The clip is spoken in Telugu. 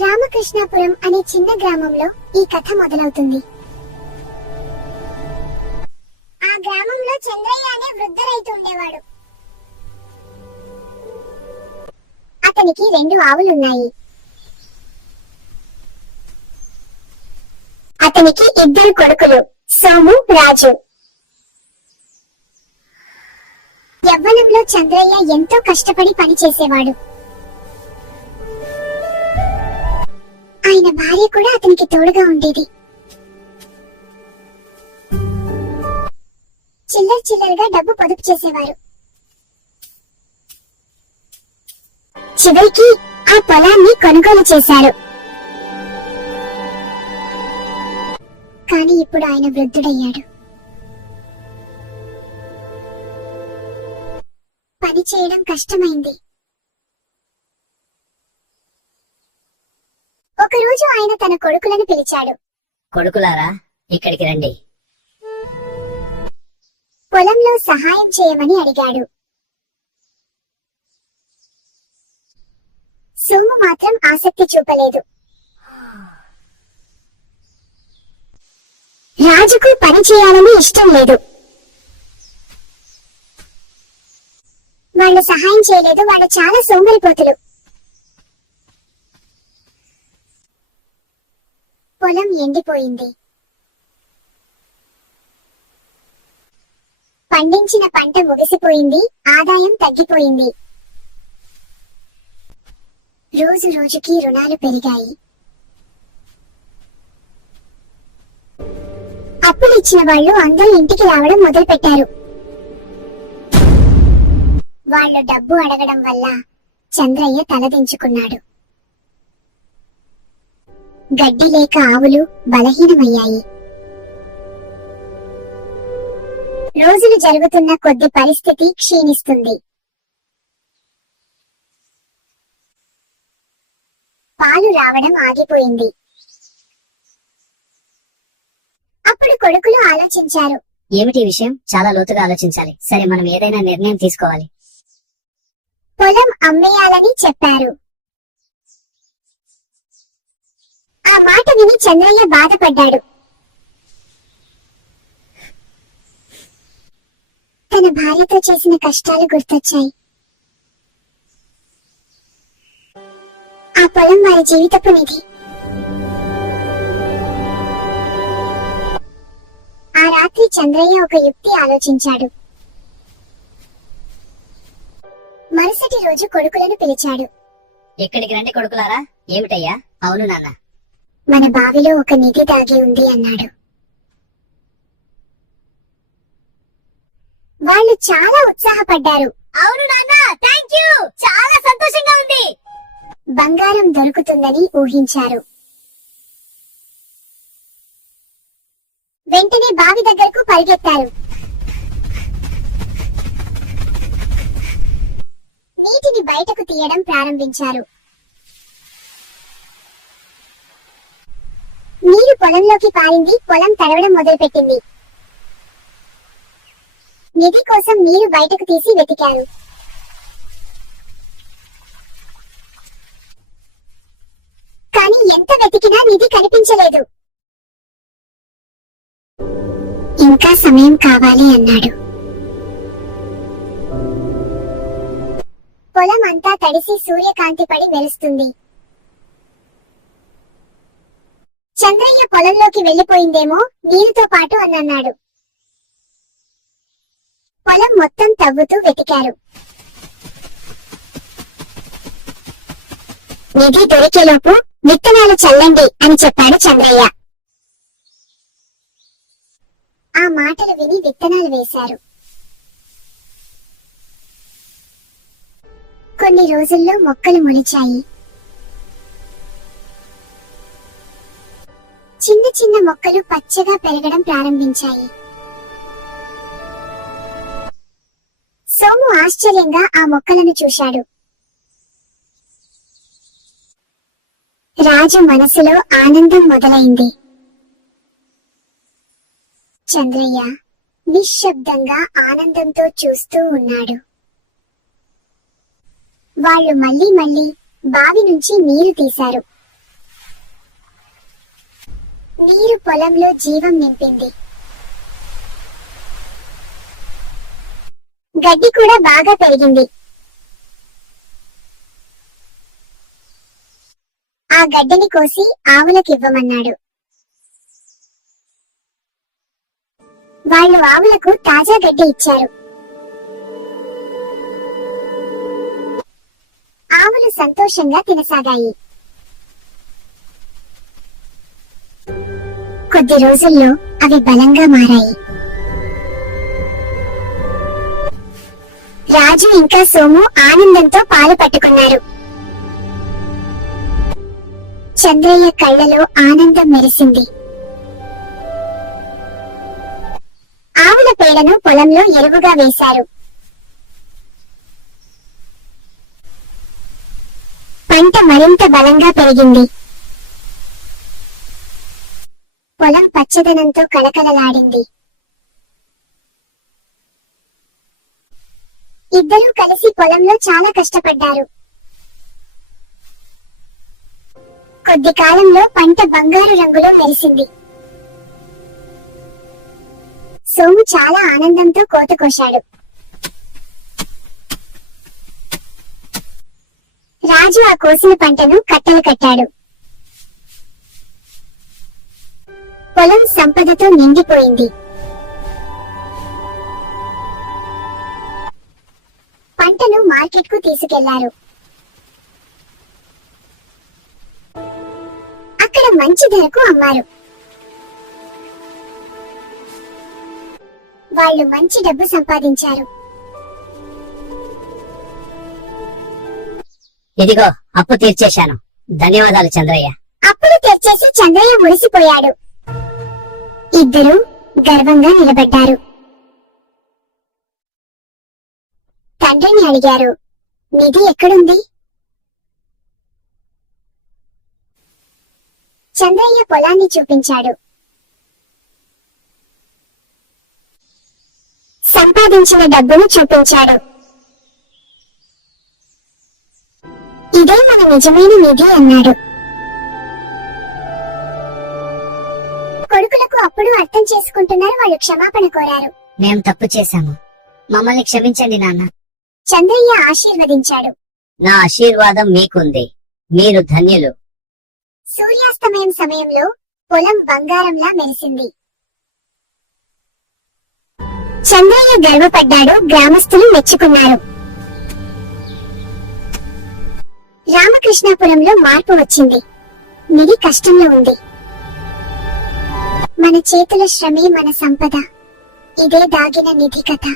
రామకృష్ణాపురం అనే చిన్న గ్రామంలో ఈ కథ మొదలవుతుంది. ఆ గ్రామంలో చంద్రయ్య అనే వృద్ధ రైతు ఉండేవాడు. అతనికి 2 ఆవులున్నాయి. అతనికి 2 కొడుకులు, సోము, రాజు. యవ్వనంలో చంద్రయ్య ఎంతో కష్టపడి పనిచేసేవాడు. ఆయన భార్య కూడా అతనికి తోడుగా ఉండేది. చిల్లరగా డబ్బు పొదుపు చేసేవారు. చివరికి ఆ పొలాన్ని కొనుగోలు చేశారు. కానీ ఇప్పుడు ఆయన వృద్ధుడయ్యాడు. పని చేయడం కష్టమైంది. ఒకరోజు ఆయన తన కొడుకులను పిలిచాడు. కొడుకులారా, ఇక్కడికి రండి. పొలంలో సహాయం చేయమని అడిగాడు. సోము మాత్రం ఆసక్తి చూపలేదు. రాజుకు పని చేయాలని ఇష్టం లేదు. వాళ్ళు సహాయం చేయలేదు. వాళ్ళు చాలా సోమరిపోతులు. పొలం ఎండిపోయింది. పండించిన పంట ముగిసిపోయింది. ఆదాయం తగ్గిపోయింది. రోజు రోజుకి రుణాలు పెరిగాయి. అప్పులు ఇచ్చిన వాళ్ళు అందరూ ఇంటికి రావడం మొదలు పెట్టారు. వాళ్ళు డబ్బు అడగడం వల్ల చంద్రయ్య తలదించుకున్నాడు. గడ్డి లేక ఆవులు బలహీనమయ్యాయి. రోజులు జరుగుతున్న కొద్ది పరిస్థితి క్షీణిస్తుంది. పాలు రావడం ఆగిపోయింది. అప్పుడు కొడుకులు ఆలోచించారు. ఏమిటి విషయం? చాలా లోతుగా ఆలోచించాలి. సరే, మనం ఏదైనా నిర్ణయం తీసుకోవాలి. పొలం అమ్మేయాలని చెప్పారు. ఆ మాట విని చంద్రయ్య బాధపడ్డాడు. తన భార్యతో చేసిన కష్టాలు గుర్తొచ్చాయి. ఆ పొలం వారి జీవితపు నిధి. ఆ రాత్రి చంద్రయ్య ఒక యుక్తి ఆలోచించాడు. మరుసటి రోజు కొడుకులను పిలిచాడు. ఎక్కడికి రండి కొడుకులారా. ఏమిటయ్యా? అవును నాన్న. మన బావిలో ఒక నిధి దాగి ఉంది అన్నాడు. వాళ్ళు చాలా ఉత్సాహపడ్డారు. అవును నాన్న, థాంక్యూ, చాలా సంతోషంగా ఉంది. బంగారం దొరుకుతుందని ఊహించారు. వెంటనే బావి దగ్గరకు పరిగెత్తారు. నీటిని బయటకు తీయడం ప్రారంభించారు. నీరు పొలంలోకి పారింది. పొలం తడవడం మొదలుపెట్టింది. నిధి కోసం నీరు బయటకు తీసి వెతికారు. కానీ ఎంత వెతికినా నిధి కనిపించలేదు. ఇంకా సమయం కావాలి అన్నాడు. పొలం అంతా తడిసి సూర్యకాంతి పడి మెరుస్తుంది. చంద్రయ్య పొలంలోకి వెళ్లిపోయిందేమో నీరుతో పాటు అన్నాడు. పొలం మొత్తం తవ్వుతూ వెతికారు. నిధి దొరికేలోపు విత్తనాలు చల్లండి అని చెప్పాడు చంద్రయ్య. ఆ మాటలు విని విత్తనాలు వేశారు. కొన్ని రోజుల్లో మొక్కలు మొలిచాయి. చిన్న చిన్న మొక్కలు పచ్చగా పెరగడం ప్రారంభించాయి. సోము ఆశ్చర్యంగా ఆ మొక్కలను చూశాడు. రాజు మనసులో ఆనందం మొదలైంది. చంద్రయ్య నిశ్శబ్దంగా ఆనందంతో చూస్తూ ఉన్నాడు. వాళ్ళు మళ్ళీ బావి నుంచి నీరు తీశారు. నీరు పొలంలో జీవం నింపింది. గడ్డి కూడా బాగా పెరిగింది. ఆ గడ్డిని కోసి ఆవులకివ్వమన్నాడు. వాళ్ళు ఆవులకు తాజా గడ్డి ఇచ్చారు. ఆవులు సంతోషంగా తినసాగాయి. కొద్ది రోజుల్లో అవి బలంగా మారాయి. రాజు ఇంకా సోము ఆనందంతో పాలు పట్టుకున్నారు. చంద్రయ్య కళ్ళలో ఆనందం మెరిసింది. ఆవుల పేడను పొలంలో ఎరువుగా వేశారు. పంట మరింత బలంగా పెరిగింది. పొలం పచ్చదనంతో కళకళలాడింది. ఇద్దరూ కలిసి పొలంలో చాలా కష్టపడ్డారు. కొద్ది కాలంలో పంట బంగారు రంగులో మెరిసింది. సోము చాలా ఆనందంతో కోత కోశాడు. రాజు ఆ కోసిన పంటను కట్టలు కట్టాడు. పొలం సంపదతో నిండిపోయింది. పంటను మార్కెట్కు తీసుకెళ్లారు. అక్కడ మంచి ధరకు అమ్మారు. వాళ్ళు మంచి డబ్బు సంపాదించారు. ఇదిగో అప్పు తీర్చేశాను. ధన్యవాదాలు చంద్రయ్య. అప్పులు తెచ్చేసి చంద్రయ్య మురిసిపోయాడు. ఇద్దరూ గర్వంగా నిలబడ్డారు. తండ్రిని అడిగారు, నిధి ఎక్కడుంది? చంద్రయ్య పొలాన్ని చూపించాడు. సంపాదించిన డబ్బును చూపించాడు. ఇదే మన నిజమైన నిధి అన్నాడు. కొడుకులకు అప్పుడు అర్థం చేసుకుంటున్నారు. వాళ్ళు క్షమాపణ కోరారు. మేం తప్పు చేశాము. మమ్మల్ని క్షమించండి నాన్న. చంద్రయ్య ఆశీర్వదించాడు. నా ఆశీర్వాదం మీకుంది. మీరు ధన్యులు. సూర్యాస్తమయం సమయంలో పొలం బంగారంలా మెరిసింది. చంద్రయ్య గర్వపడ్డాడు. గ్రామస్తులు మెచ్చుకున్నారు. రామకృష్ణాపురంలో మార్పు వచ్చింది. నిధి కష్టంలో ఉంది. మన చేతుల శ్రమే మన సంపద. ఇదే దాగిన నిధి కథ.